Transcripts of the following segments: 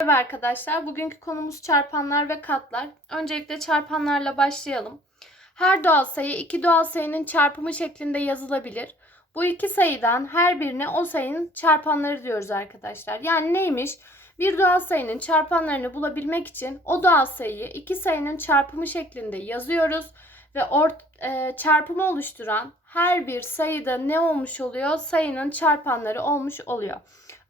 Merhaba arkadaşlar. Bugünkü konumuz çarpanlar ve katlar. Öncelikle çarpanlarla başlayalım. Her doğal sayı iki doğal sayının çarpımı şeklinde yazılabilir. Bu iki sayıdan her birine o sayının çarpanları diyoruz arkadaşlar. Yani neymiş? Bir doğal sayının çarpanlarını bulabilmek için o doğal sayıyı iki sayının çarpımı şeklinde yazıyoruz ve ort e, çarpımı oluşturan her bir sayıda ne olmuş oluyor? Sayının çarpanları olmuş oluyor.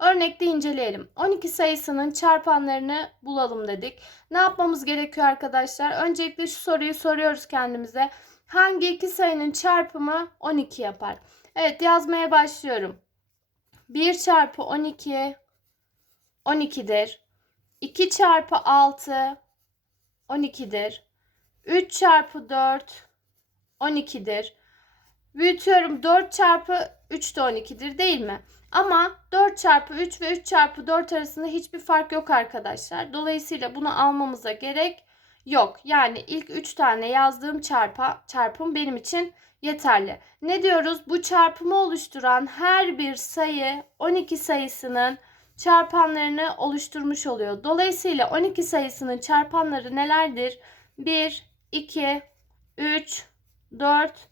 Örnekte inceleyelim. 12 sayısının çarpanlarını bulalım dedik. Ne yapmamız gerekiyor arkadaşlar? Öncelikle şu soruyu soruyoruz kendimize. Hangi iki sayının çarpımı 12 yapar? Evet yazmaya başlıyorum. 1 çarpı 12 12'dir. 2 çarpı 6 12'dir. 3 çarpı 4 12'dir. Büyütüyorum 4 çarpı 3 de 12'dir değil mi? Ama 4 çarpı 3 ve 3 çarpı 4 arasında hiçbir fark yok arkadaşlar. Dolayısıyla bunu almamıza gerek yok. Yani ilk 3 tane yazdığım çarpa, çarpım benim için yeterli. Ne diyoruz? Bu çarpımı oluşturan her bir sayı 12 sayısının çarpanlarını oluşturmuş oluyor. Dolayısıyla 12 sayısının çarpanları nelerdir? 1, 2, 3, 4,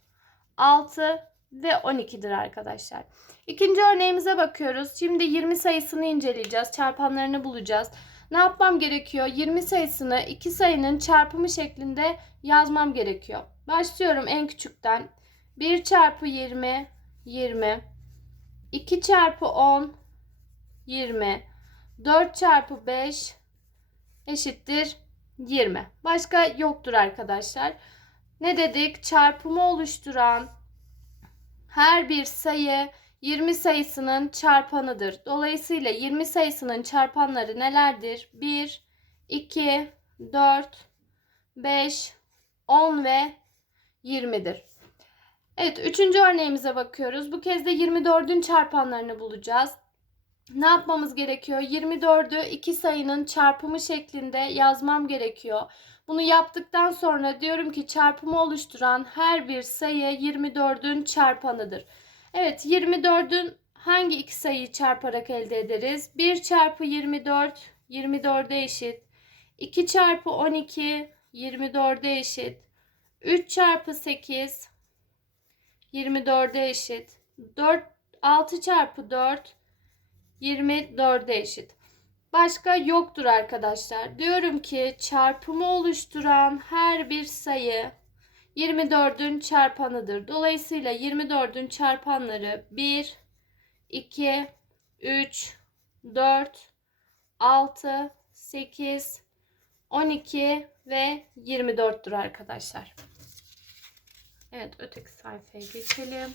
6 ve 12'dir arkadaşlar. İkinci örneğimize bakıyoruz. Şimdi 20 sayısını inceleyeceğiz. Çarpanlarını bulacağız. Ne yapmam gerekiyor? 20 sayısını iki sayının çarpımı şeklinde yazmam gerekiyor. Başlıyorum en küçükten. 1 çarpı 20 20 2 çarpı 10 20 4 çarpı 5 eşittir 20. Başka yoktur arkadaşlar. Ne dedik? Çarpımı oluşturan her bir sayı 20 sayısının çarpanıdır. Dolayısıyla 20 sayısının çarpanları nelerdir? 1, 2, 4, 5, 10 ve 20'dir. Evet, üçüncü örneğimize bakıyoruz. Bu kez de 24'ün çarpanlarını bulacağız. Ne yapmamız gerekiyor? 24'ü iki sayının çarpımı şeklinde yazmam gerekiyor. Bunu yaptıktan sonra diyorum ki çarpımı oluşturan her bir sayı 24'ün çarpanıdır. Evet 24'ün hangi iki sayıyı çarparak elde ederiz? 1 çarpı 24 24'e eşit. 2 çarpı 12 24'e eşit. 3 çarpı 8 24'e eşit. 4 6 çarpı 4 24'e eşit. Başka yoktur arkadaşlar. Diyorum ki çarpımı oluşturan her bir sayı 24'ün çarpanıdır. Dolayısıyla 24'ün çarpanları 1, 2, 3, 4, 6, 8, 12 ve 24'tür arkadaşlar. Evet öteki sayfaya geçelim.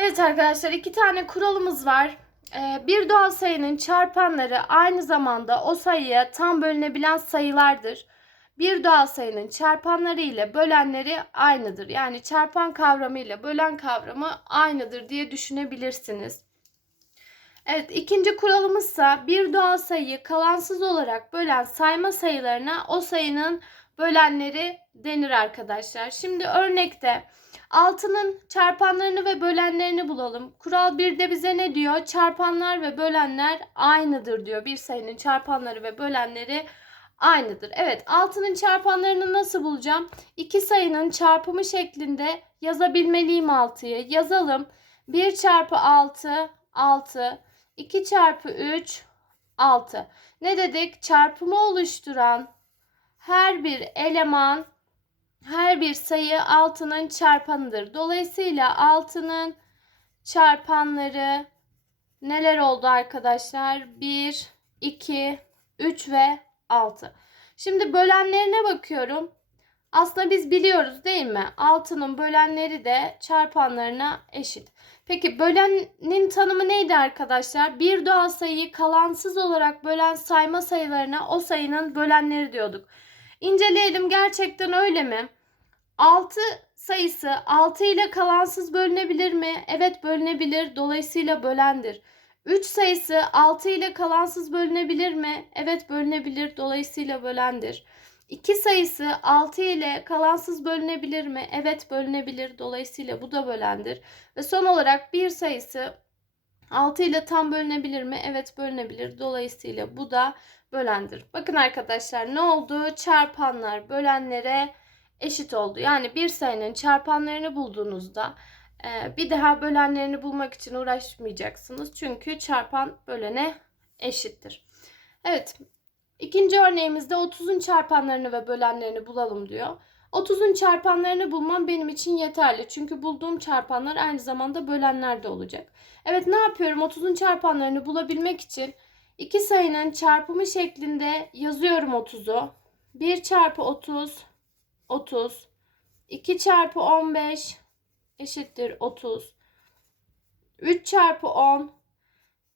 Evet arkadaşlar iki tane kuralımız var. Ee, bir doğal sayının çarpanları aynı zamanda o sayıya tam bölünebilen sayılardır. Bir doğal sayının çarpanları ile bölenleri aynıdır. Yani çarpan kavramı ile bölen kavramı aynıdır diye düşünebilirsiniz. Evet ikinci kuralımızsa bir doğal sayıyı kalansız olarak bölen sayma sayılarına o sayının bölenleri denir arkadaşlar. Şimdi örnekte 6'nın çarpanlarını ve bölenlerini bulalım. Kural 1'de bize ne diyor? Çarpanlar ve bölenler aynıdır diyor. Bir sayının çarpanları ve bölenleri aynıdır. Evet 6'nın çarpanlarını nasıl bulacağım? İki sayının çarpımı şeklinde yazabilmeliyim 6'yı. Yazalım. 1 çarpı 6 6 2 çarpı 3 6. Ne dedik? Çarpımı oluşturan her bir eleman her bir sayı 6'nın çarpanıdır. Dolayısıyla 6'nın çarpanları neler oldu arkadaşlar? 1, 2, 3 ve 6. Şimdi bölenlerine bakıyorum. Aslında biz biliyoruz değil mi? 6'nın bölenleri de çarpanlarına eşit. Peki bölenin tanımı neydi arkadaşlar? Bir doğal sayıyı kalansız olarak bölen sayma sayılarına o sayının bölenleri diyorduk. İnceleyelim gerçekten öyle mi? 6 sayısı 6 ile kalansız bölünebilir mi? Evet bölünebilir. Dolayısıyla bölendir. 3 sayısı 6 ile kalansız bölünebilir mi? Evet bölünebilir. Dolayısıyla bölendir. 2 sayısı 6 ile kalansız bölünebilir mi? Evet bölünebilir. Dolayısıyla bu da bölendir. Ve son olarak 1 sayısı 6 ile tam bölünebilir mi? Evet bölünebilir. Dolayısıyla bu da bölendir. Bakın arkadaşlar ne oldu? Çarpanlar bölenlere eşit oldu. Yani bir sayının çarpanlarını bulduğunuzda e, bir daha bölenlerini bulmak için uğraşmayacaksınız. Çünkü çarpan bölene eşittir. Evet. İkinci örneğimizde 30'un çarpanlarını ve bölenlerini bulalım diyor. 30'un çarpanlarını bulmam benim için yeterli. Çünkü bulduğum çarpanlar aynı zamanda bölenler de olacak. Evet ne yapıyorum? 30'un çarpanlarını bulabilmek için iki sayının çarpımı şeklinde yazıyorum 30'u. 1 çarpı 30 30. 2 çarpı 15 eşittir 30. 3 çarpı 10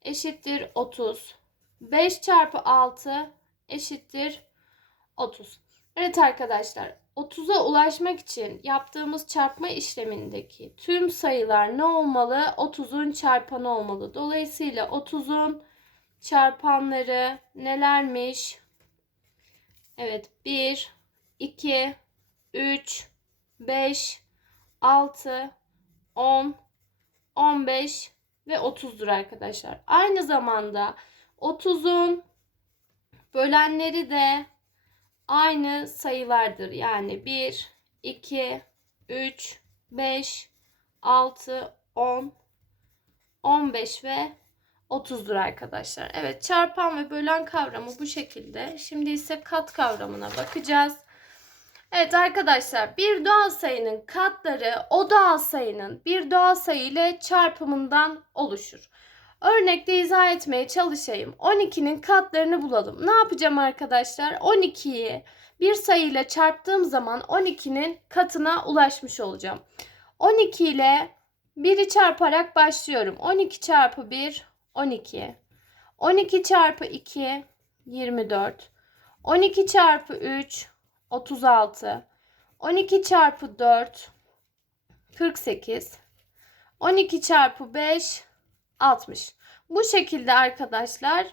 eşittir 30. 5 çarpı 6 eşittir 30. Evet arkadaşlar 30'a ulaşmak için yaptığımız çarpma işlemindeki tüm sayılar ne olmalı? 30'un çarpanı olmalı. Dolayısıyla 30'un çarpanları nelermiş? Evet 1, 2, 3, 5, 6, 10, 15 ve 30'dur arkadaşlar. Aynı zamanda 30'un bölenleri de aynı sayılardır. Yani 1, 2, 3, 5, 6, 10, 15 ve 30'dur arkadaşlar. Evet çarpan ve bölen kavramı bu şekilde. Şimdi ise kat kavramına bakacağız. Evet arkadaşlar bir doğal sayının katları o doğal sayının bir doğal sayı ile çarpımından oluşur. Örnekte izah etmeye çalışayım. 12'nin katlarını bulalım. Ne yapacağım arkadaşlar? 12'yi bir sayıyla çarptığım zaman 12'nin katına ulaşmış olacağım. 12 ile 1'i çarparak başlıyorum. 12 çarpı 1 12. 12 çarpı 2 24. 12 çarpı 3 36. 12 çarpı 4 48. 12 çarpı 5 60. Bu şekilde arkadaşlar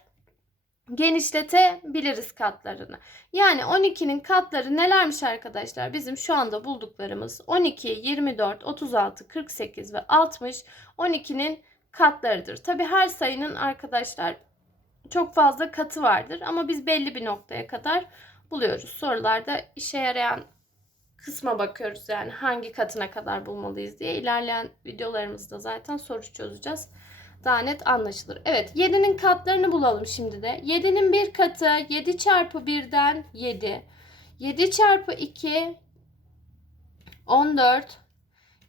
genişletebiliriz katlarını. Yani 12'nin katları nelermiş arkadaşlar? Bizim şu anda bulduklarımız 12, 24, 36, 48 ve 60 12'nin katlarıdır. Tabi her sayının arkadaşlar çok fazla katı vardır ama biz belli bir noktaya kadar buluyoruz. Sorularda işe yarayan kısma bakıyoruz yani hangi katına kadar bulmalıyız diye. İlerleyen videolarımızda zaten soru çözeceğiz. Daha net anlaşılır. Evet 7'nin katlarını bulalım şimdi de. 7'nin bir katı 7 çarpı 1'den 7. 7 çarpı 2 14.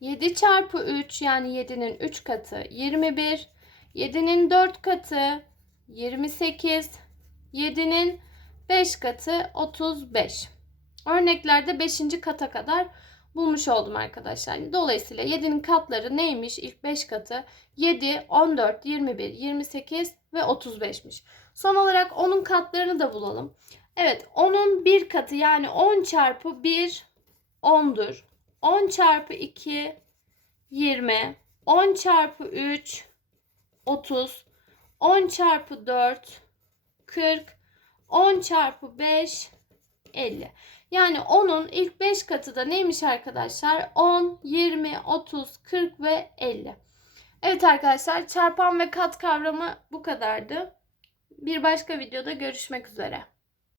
7 çarpı 3 yani 7'nin 3 katı 21. 7'nin 4 katı 28. 7'nin 5 katı 35. Örneklerde 5. kata kadar bulmuş oldum arkadaşlar. Dolayısıyla 7'nin katları neymiş? İlk 5 katı 7, 14, 21, 28 ve 35'miş. Son olarak 10'un katlarını da bulalım. Evet 10'un bir katı yani 10 çarpı 1 10'dur. 10 çarpı 2 20. 10 çarpı 3 30. 10 çarpı 4 40. 10 çarpı 5 50. Yani 10'un ilk 5 katı da neymiş arkadaşlar? 10, 20, 30, 40 ve 50. Evet arkadaşlar çarpan ve kat kavramı bu kadardı. Bir başka videoda görüşmek üzere.